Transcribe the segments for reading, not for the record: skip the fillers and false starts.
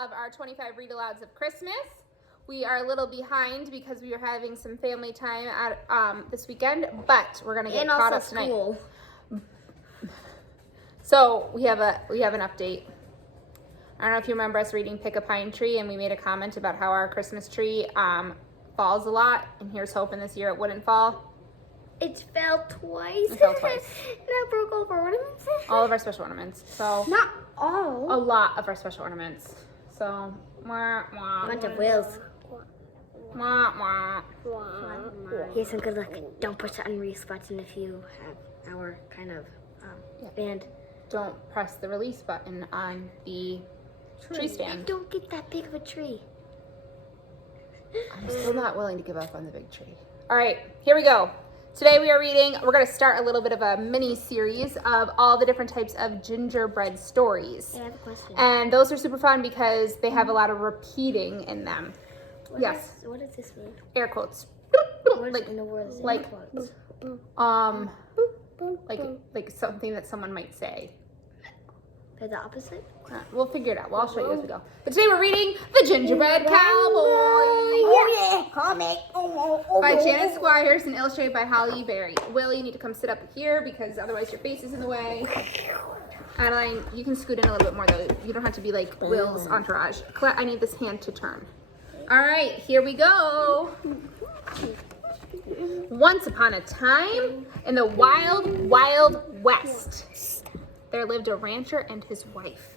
of our 25 Read Alouds of Christmas. We are a little behind because we are having some family time at this weekend, but we're gonna get caught up tonight. School. So we have an update. I don't know if you remember us reading Pick a Pine Tree, and we made a comment about how our Christmas tree falls a lot, and here's hoping this year it wouldn't fall. It fell twice. It fell twice. And I broke all of our ornaments. All of our special ornaments. So Not all. a lot of our special ornaments. So A bunch of wheels. Here's some good luck. Don't push the unrelease button if you have our kind of band. Don't press the release button on the tree stand. And don't get that big of a tree. I'm still not willing to give up on the big tree. All right, here we go. Today we're going to start a little bit of a mini series of all the different types of gingerbread stories. I have a question. And those are super fun because they have a lot of repeating in them. What does this mean? Air quotes. What in the world is like, quotes? like something that someone might say. Or the opposite? We'll figure it out. Well, I'll show you as we go. But today we're reading The Gingerbread Cowboy. Oh, yeah, comic. By Janet Squires and illustrated by Holly Berry. Will, you need to come sit up here because otherwise your face is in the way. Adeline, you can scoot in a little bit more though. You don't have to be like Will's entourage. Colette, I need this hand to turn. All right, here we go. Once upon a time in the wild, wild west, there lived a rancher and his wife.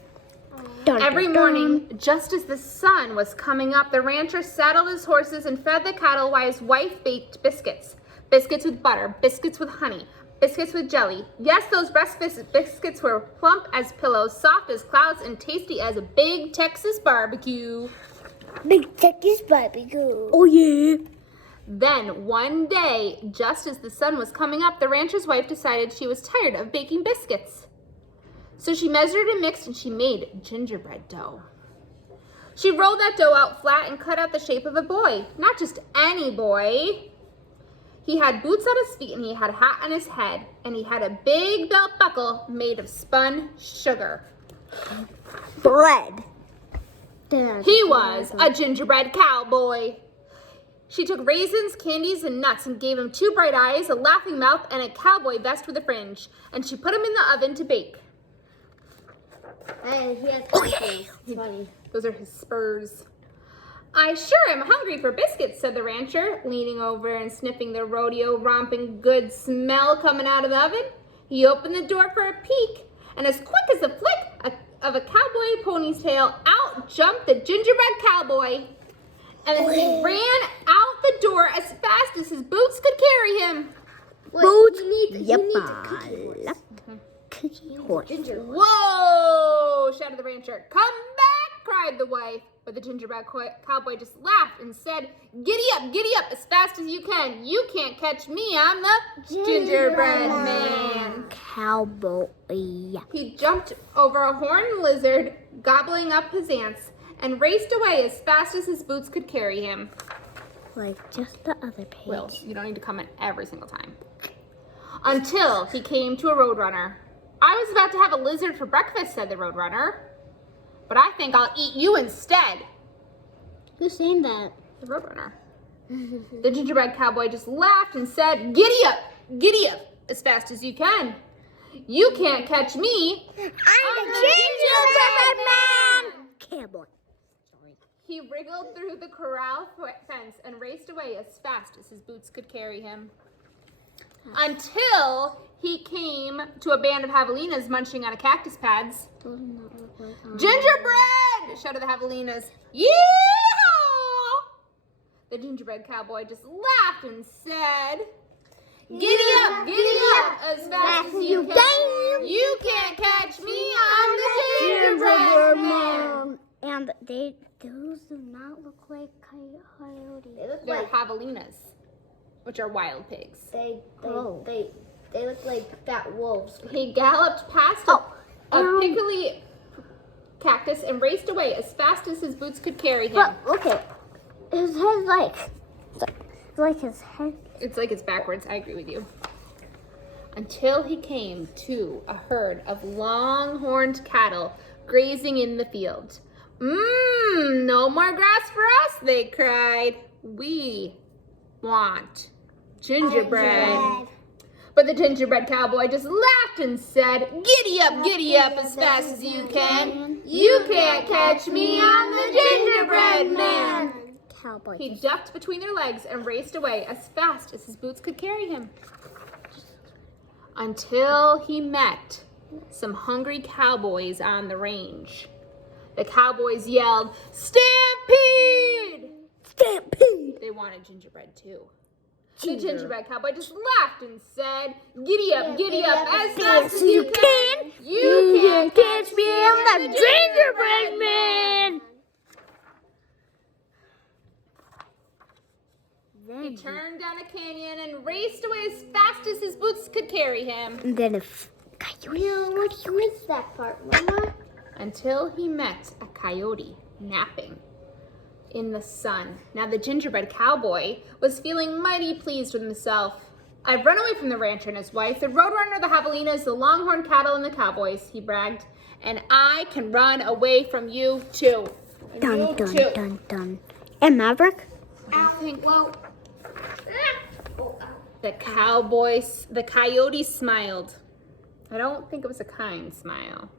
Every morning, just as the sun was coming up, the rancher saddled his horses and fed the cattle while his wife baked biscuits. Biscuits with butter, biscuits with honey, biscuits with jelly. Yes, those breakfast biscuits were plump as pillows, soft as clouds, and tasty as a big Texas barbecue. Big Texas barbecue. Oh, yeah. Then, one day, just as the sun was coming up, the rancher's wife decided she was tired of baking biscuits. So she measured and mixed, and she made gingerbread dough. She rolled that dough out flat and cut out the shape of a boy. Not just any boy. He had boots on his feet, and he had a hat on his head, and he had a big belt buckle made of spun sugar. Bread. He was a gingerbread cowboy. She took raisins, candies, and nuts and gave him 2 bright eyes, a laughing mouth, and a cowboy vest with a fringe. And she put him in the oven to bake. And he has spurs. It's funny. Those are his spurs. I sure am hungry for biscuits, said the rancher, leaning over and sniffing the rodeo romping good smell coming out of the oven. He opened the door for a peek, and as quick as a flick of a cowboy pony's tail, out jumped the gingerbread cowboy. And he ran out the door as fast as his boots could carry him. Boots? You need a cookie horse. Whoa, shouted the rancher. Come back, cried the wife. But the gingerbread cowboy just laughed and said, giddy up as fast as you can. You can't catch me, I'm the gingerbread man. Cowboy. He jumped over a horned lizard, gobbling up his ants, and raced away as fast as his boots could carry him. Like just the other page. Will, you don't need to comment every single time. Until he came to a roadrunner. I was about to have a lizard for breakfast, said the roadrunner. But I think I'll eat you instead. Who's saying that? The roadrunner. The gingerbread cowboy just laughed and said, giddy up as fast as you can. You can't catch me. I'm the gingerbread man. Cowboy. He wriggled through the corral fence and raced away as fast as his boots could carry him. Until he came to a band of javelinas munching on a cactus pads. Gingerbread! Shouted the javelinas. Yeehaw! The gingerbread cowboy just laughed and said, giddy up as fast as you can. You can't catch me, I'm the gingerbread man. And those do not look like coyotes. They're javelinas, which are wild pigs. They look like fat wolves. He galloped past a pickly cactus and raced away as fast as his boots could carry him. But look at his head, like his head. It's like it's backwards. I agree with you. Until he came to a herd of long-horned cattle grazing in the field. No more grass for us, they cried. We want gingerbread. But the gingerbread cowboy just laughed and said, giddy up as fast as you can. You can't catch me, I'm the gingerbread man. He ducked between their legs and raced away as fast as his boots could carry him. Until he met some hungry cowboys on the range. The cowboys yelled, Stampede! Stampede! They wanted gingerbread too. The gingerbread cowboy just laughed and said, giddy up as fast as you can. You can't catch me, I'm the gingerbread man. He turned down a canyon and raced away as fast as his boots could carry him. And then what was that part, Mama? Until he met a coyote napping in the sun. Now the gingerbread cowboy was feeling mighty pleased with himself. I've run away from the rancher and his wife, the roadrunner, the javelinas, the longhorn cattle, and the cowboys, he bragged. And I can run away from you too. Dun. And Maverick? I think, well, the coyote smiled. I don't think it was a kind smile.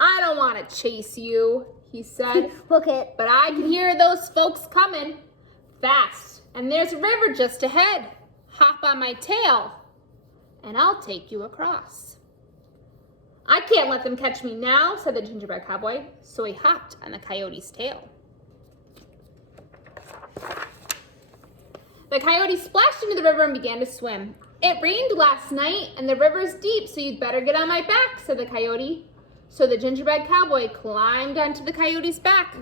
I don't want to chase you, he said. Okay. But I can hear those folks coming fast. And there's a river just ahead. Hop on my tail, and I'll take you across. I can't let them catch me now, said the gingerbread cowboy. So he hopped on the coyote's tail. The coyote splashed into the river and began to swim. It rained last night, and the river's deep, so you'd better get on my back, said the coyote. So the gingerbread cowboy climbed onto the coyote's back.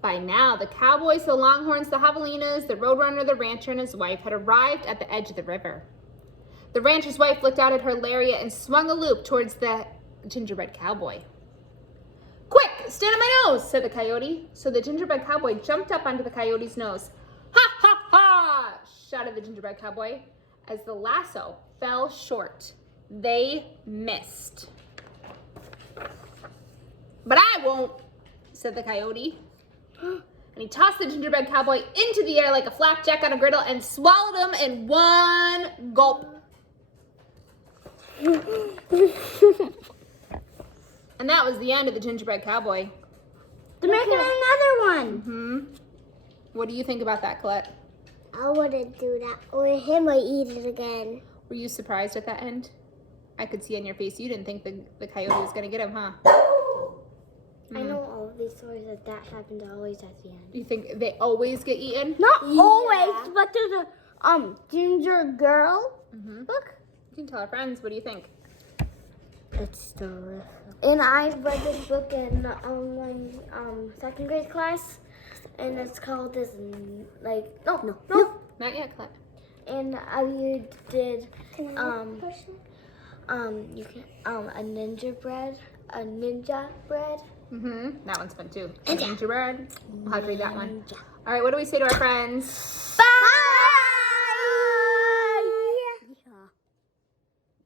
By now, the cowboys, the longhorns, the javelinas, the roadrunner, the rancher, and his wife had arrived at the edge of the river. The rancher's wife looked out at her lariat and swung a loop towards the gingerbread cowboy. Quick, stand on my nose, said the coyote. So the gingerbread cowboy jumped up onto the coyote's nose. Ha, ha, ha, shouted the gingerbread cowboy as the lasso fell short. They missed. But I won't, said the coyote. And he tossed the gingerbread cowboy into the air like a flapjack on a griddle and swallowed him in one gulp. And that was the end of the gingerbread cowboy. They're making another one. What do you think about that, Colette? I wouldn't do that. Or him or eat it again. Were you surprised at that end? I could see on your face you didn't think the coyote was going to get him, huh? I know all of these stories that happened always at the end. Do you think they always get eaten? Not always, but there's a ginger girl book. You can tell our friends. What do you think? It's delicious. And I read this book in my second grade class, and it's called this no. Not yet, Colette. And I did you can a ninja bread. That one's fun too. Gingerbread. We'll have to read that one. All right, what do we say to our friends? Bye!